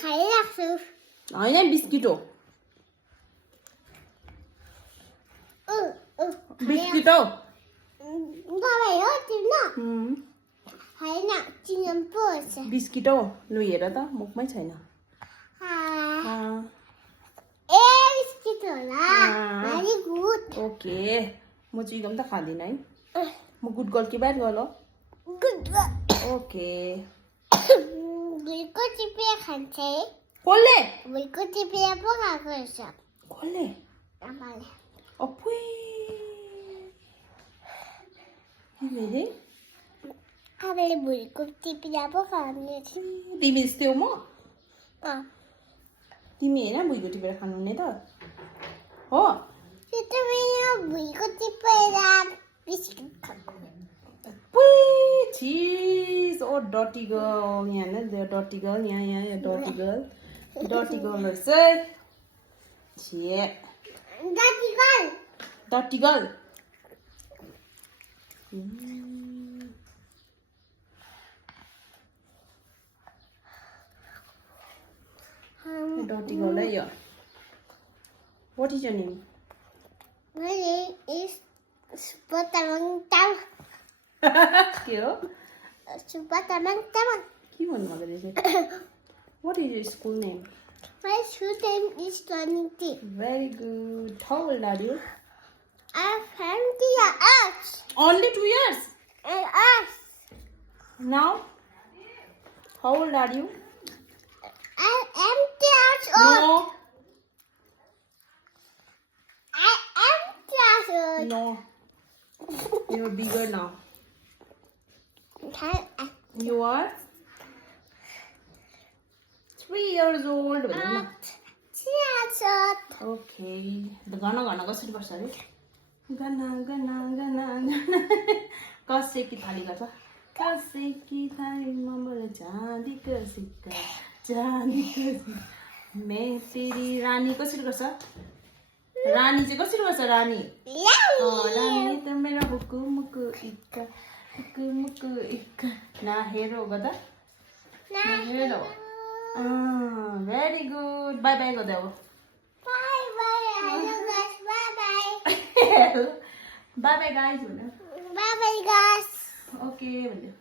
खाइराख्छु होइन बिस्किट हो बिस्किट हो दबाई हो तिम्रो होइन चिनिम पो छ बिस्किट हो लु हेर त मुखमै छैन ए बिस्किट होला भेरी गुड ओके म चिगम त खाँदिनँ है म गुड गर्ल कि ब्याड गर्ल हो गुड ओके भुइँको चिपिया खान्छ है कसले भुइँको चिपिया पो खाएको रहेछ कसले आमाले अपुई तिमीले आमाले भुइँको चिपिया पो खाने थियो तिमी जस्तै हो म अँ तिमी होइन भुइँको टिपेर खानु हुने त हो भुइँको टिपेर बिस्किट खाएको Cheese! Oh, dirty girl. Yeah, no, they're dirty girl. Yeah, dirty girl. Dirty girl, let's say. Yeah. Dirty girl. Dirty girl. Dirty girl, yeah. What is your name? My name is Supatamang Tam. के हो Supatamang Tam. के भन्नु भएको What is your school name? My school name is 23. Very good. How old are you? I'm 20 years. Only 2 years. And us. Now? How old are you? I am 10 years old. No. I am 10 years old. No. You're bigger now. You are 3 years old. 3 years old. Okay. The गाना कसरी गर्छ अरे गाना गाना गाना गाना कसैकी थाली गर्छ कसैकी थालीमा मेरो चाँदीको सिक्का चाँदीको सिक्का मैं तेरी रानी कसरी गर्छ रानी चाहिँ कसरी गर्छ रानी रानी त मेरो हुकुमको इक्का हुकुमको इक्का ना हेरो गर्दा ना हेरो very good bye bye गर्दै अब Bye bye. Hello guys. Bye bye. bye bye guys Bye bye guys. okay भन्यो